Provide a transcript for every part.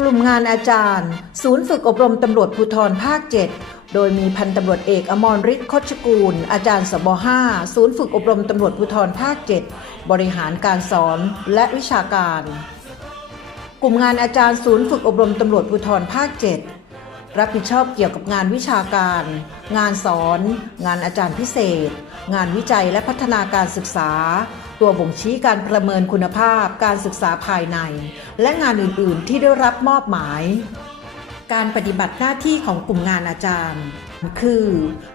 กลุ่มงานอาจารย์ ศูนย์ฝึกอบรมตำรวจภูธรภาค 7 โดยมีพันตำรวจเอกอมรฤทธิ์คชกูล อาจารย์สบ5ศูนย์ฝึกอบรมตำรวจภูธรภาค 7 บริหารการสอนและวิชาการ กลุ่มงานอาจารย์ศูนย์ฝึกอบรมตำรวจภูธรภาค 7รับผิดชอบเกี่ยวกับงานวิชาการ งานสอน งานอาจารย์พิเศษ งานวิจัยและพัฒนาการศึกษา ตัวบ่งชี้การประเมินคุณภาพ การศึกษาภายใน และงานอื่น ๆ ที่ได้รับมอบหมาย การปฏิบัติหน้าที่ของกลุ่มงานอาจารย์ คือ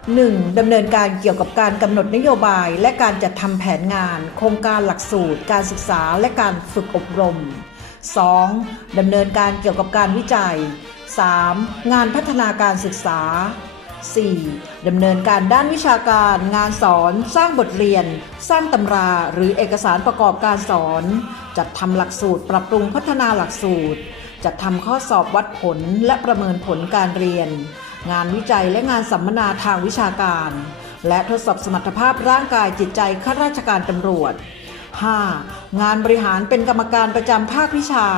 1. ดำเนินการเกี่ยวกับการกำหนดนโยบาย และการจัดทำแผนงาน โครงการหลักสูตร การศึกษาและการฝึกอบรม 2. ดำเนินการเกี่ยวกับการวิจัย 3. งานพัฒนาการศึกษา 4. ดำเนินการด้านวิชาการ งานสอน สร้างบทเรียน สร้างตำราหรือเอกสารประกอบการสอน จัดทำหลักสูตร ปรับปรุงพัฒนาหลักสูตร จัดทำข้อสอบวัดผลและประเมินผลการเรียน งานวิจัยและงานสัมมนาทางวิชาการ และทดสอบสมรรถภาพร่างกายจิตใจข้าราชการตำรวจ 5. งานบริหารเป็นกรรมการประจำภาควิชา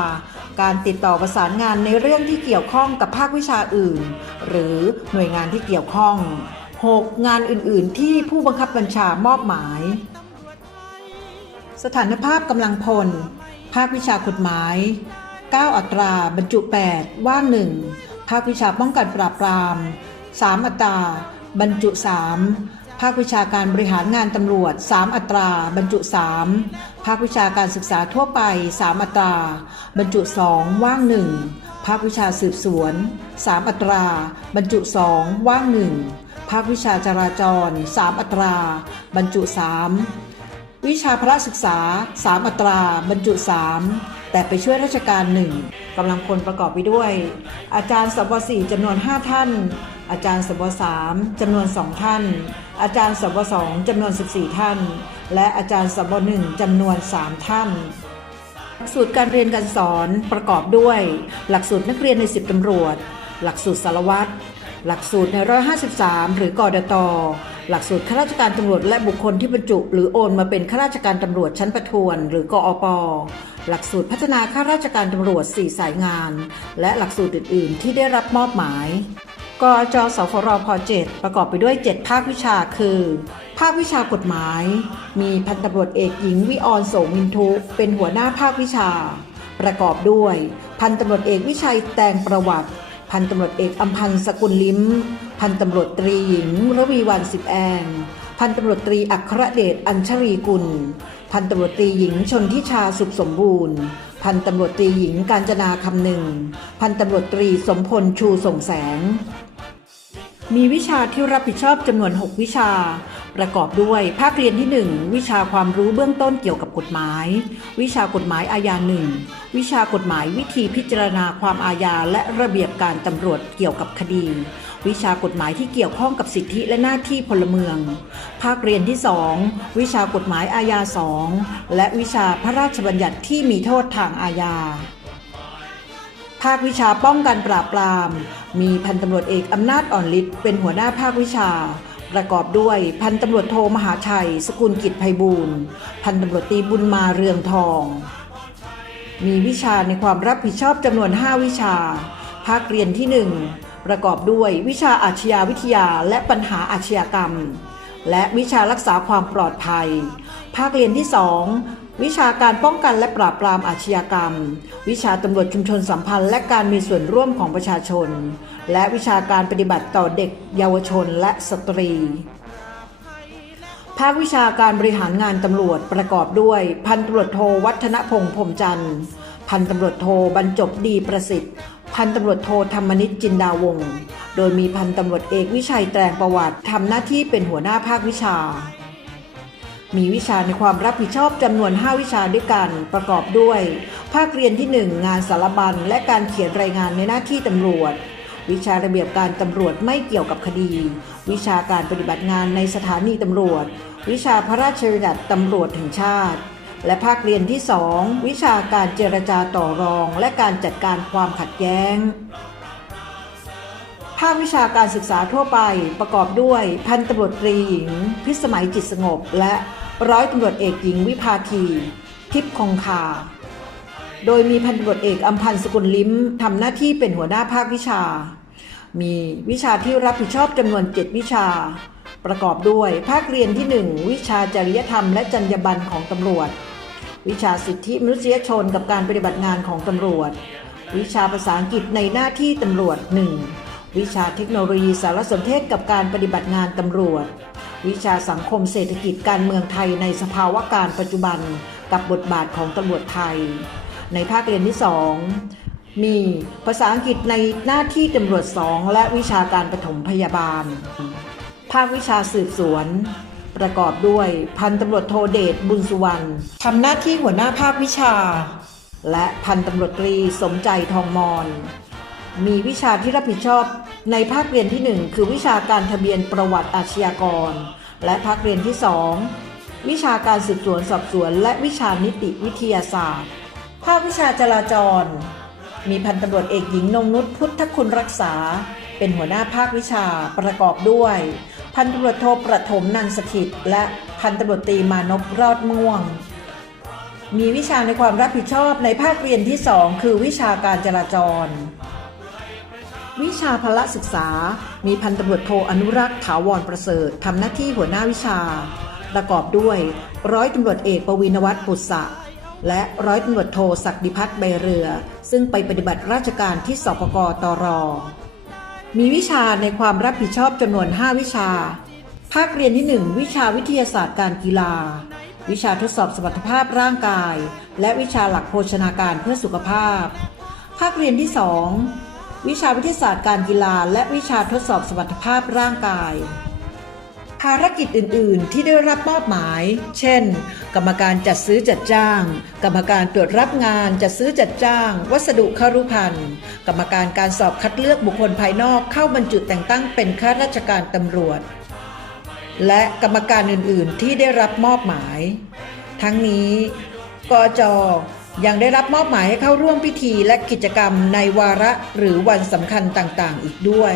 การติดต่อประสานงานในเรื่องที่เกี่ยวข้องกับภาควิชาอื่น หรือหน่วยงานที่เกี่ยวข้อง 6. งานอื่น ๆ ที่ผู้บังคับบัญชามอบหมาย สถานภาพกำลังพล ภาควิชากฎหมาย 9 อัตรา บรรจุ 8 ว่าง 1 ภาควิชาป้องกันปราบปราม 3 อัตรา บรรจุ 3 ภาควิชาการบริหารงานตำรวจ 3 อัตรา บรรจุ 3 ภาควิชาการศึกษาทั่วไป 3 อัตรา บรรจุ 2 ว่าง 1 ภาควิชาสืบสวน 3 อัตรา บรรจุ 2 ว่าง 1 ภาควิชาจราจร 3 อัตรา บรรจุ 3 วิชาพระศึกษา 3 อัตรา บรรจุ 3 แต่ไปช่วยราชการหนึ่งกำลังพลประกอบไปด้วย อาจารย์สบ4จำนวน 5 ท่าน อาจารย์สบ3จำนวน 2 ท่าน อาจารย์สบ2จำนวน 14 ท่าน และอาจารย์สบ1จำนวน 3 ท่านหลักสูตรการเรียนการสอนประกอบด้วย หลักสูตรนักเรียนใน 10ตำรวจ หลักสูตรสารวัตรหลักสูตรใน 153 หรือกอดต หลักสูตรข้าราชการตำรวจและบุคคลที่บรรจุ หรือโอนมาเป็นข้าราชการตำรวจชั้นประทวน หรือกอปหลักสูตรพัฒนาข้าราชการตำรวจ 4 สายงาน และหลักสูตรอื่น ๆ ที่ได้รับมอบหมาย กอจสฟรพ7ประกอบไปด้วย 7 ภาควิชาคือ ภาควิชากฎหมาย มีพันตำรวจเอกหญิงวิออนโสมินทุเป็นหัวหน้าภาควิชา ประกอบด้วย พันตำรวจเอกวิชัยแตงประวัติ พันตำรวจเอกอัมพันธ์สกุลลิ้ม พันตำรวจตรีหญิงระวีวันสิบแองพันตำรวจตรีอัครเดชอัญชรีกุล พันตำรวจตรีหญิงชนทิชาสุขสมบูรณ์ พันตำรวจตรีหญิงกาญจนาคำหนึ่ง พันตำรวจตรีสมพลชูส่งแสง มีวิชาที่รับผิดชอบจำนวน 6 วิชา ประกอบด้วยภาคเรียนที่ 1 วิชาความรู้เบื้องต้นเกี่ยวกับกฎหมาย วิชากฎหมายอาญาหนึ่งวิชากฎหมายวิธีพิจารณาความอาญาและระเบียบการตำรวจเกี่ยวกับคดี วิชากฎหมายที่เกี่ยวข้องกับสิทธิและหน้าที่พลเมือง ภาคเรียนที่ 2 วิชากฎหมายอาญาสองและวิชาพระราชบัญญัติที่มีโทษทางอาญา ภาควิชาป้องกันปราบปราม มีพันตำรวจเอกอำนาจอ่อนฤทธิ์เป็นหัวหน้าภาควิชา ประกอบด้วยพันตำรวจโทมหาชัย สกุลกิจไพบูลย์พันตำรวจตีบุญมาเรืองทอง มีวิชาในความรับผิดชอบจำนวน 5 วิชา ภาคเรียนที่ 1 ประกอบด้วยวิชาอาชญาวิทยาและปัญหาอาชญากรรม และวิชารักษาความปลอดภัย ภาคเรียนที่ 2 วิชาการป้องกันและปราบปรามอาชญากรรม วิชาตำรวจชุมชนสัมพันธ์ และการมีส่วนร่วมของประชาชน และวิชาการปฏิบัติต่อเด็ก เยาวชนและสตรี ภาควิชาการบริหารงานตำรวจประกอบด้วย พันตำรวจโทวัฒนพงษ์พรมจันทร์ พันตำรวจโทบรรจบดีประสิทธิ์พันตำรวจโทธรรมนิตจินดาวงศ์ โดยมีพันตำรวจเอกวิชัยแตงประวัติทำหน้าที่เป็นหัวหน้าภาควิชา มีวิชาในความรับผิดชอบจำนวน 5 วิชาด้วยกัน ประกอบด้วย ภาคเรียนที่ 1 งานสารบัญ และการเขียนรายงานในหน้าที่ตำรวจ วิชาระเบียบการตำรวจไม่เกี่ยวกับคดี วิชาการปฏิบัติงานในสถานีตำรวจ วิชาพระราชบัญญัติตำรวจแห่งชาติ และภาคเรียนที่ 2 วิชาการเจรจาต่อรอง และการจัดการความขัดแย้ง ภาควิชาการศึกษาทั่วไปประกอบด้วยพันตำรวจตรีหญิง พิสมัยจิตสงบ และร้อยตำรวจเอกหญิงวิภาคีทิพย์คงคา โดยมีพันตำรวจเอกอัมพันธ์สกุลลิ้มทำหน้าที่เป็นหัวหน้าภาควิชา มีวิชาที่รับผิดชอบจำนวน 7 วิชา ประกอบด้วยภาคเรียนที่ 1 วิชาจริยธรรมและจรรยาบรรณของตำรวจ วิชาสิทธิมนุษยชนกับการปฏิบัติงานของตำรวจ วิชาภาษาอังกฤษในหน้าที่ตำรวจ 1 วิชาเทคโนโลยีสารสนเทศกับการปฏิบัติงานตำรวจ วิชาสังคมเศรษฐกิจการเมืองไทยในสภาวะการปัจจุบันกับบทบาทของตำรวจไทย ในภาคเรียนที่ 2 มีภาษาอังกฤษในหน้าที่ตำรวจ 2 และวิชาการปฐมพยาบาล ภาควิชาสืบสวน ประกอบด้วยพันตำรวจโทเดชบุญสุวรรณทำหน้าที่หัวหน้าภาควิชา และพันตำรวจตรีสมใจทองมอน มีวิชาที่รับผิดชอบในภาคเรียนที่ 1 คือวิชาการทะเบียนประวัติอาชญากร และภาคเรียนที่ 2 วิชาการสืบสวนสอบสวน และวิชานิติวิทยาศาสตร์ ภาควิชาจราจร มีพันตำรวจเอกหญิงนงนุชพุทธคุณรักษา เป็นหัวหน้าภาควิชาประกอบด้วย พันตำรวจโทประถมนันสถิต และพันตำรวจตีมานพรอดม่วงมีวิชาในความรับผิดชอบในภาคเรียนที่ 2 คือวิชาการจราจร วิชาพละศึกษา มีพันตำรวจโทอนุรักษ์ถาวรประเสริฐทำหน้าที่หัวหน้าวิชา ประกอบด้วย ร้อยตำรวจเอกปวีณวัฒน์ปุษะและร้อยตำรวจโทศักดิพัฒน์ใบเรือ ซึ่งไปปฏิบัติราชการที่สปกตร มีวิชาในความรับผิดชอบจำนวน 5 วิชา ภาคเรียนที่ 1 วิชาวิทยาศาสตร์การกีฬา วิชาทดสอบสมรรถภาพร่างกาย และวิชาหลักโภชนาการเพื่อสุขภาพ ภาคเรียนที่ 2 วิชาวิทยาศาสตร์การกีฬา และวิชาทดสอบสมรรถภาพร่างกาย ภารกิจอื่น ๆ ที่ได้รับมอบหมาย เช่น กรรมการจัดซื้อจัดจ้าง กรรมการตรวจรับงานจัดซื้อจัดจ้าง วัสดุคารุภัณฑ์กรรมการการสอบคัดเลือกบุคคลภายนอกเข้าบรรจุแต่งตั้งเป็นข้าราชการตำรวจ และกรรมการอื่น ๆ ที่ได้รับมอบหมาย ทั้งนี้กอจ ยังได้รับมอบหมายให้เข้าร่วมพิธีและกิจกรรมในวาระหรือวันสำคัญต่างๆ อีกด้วย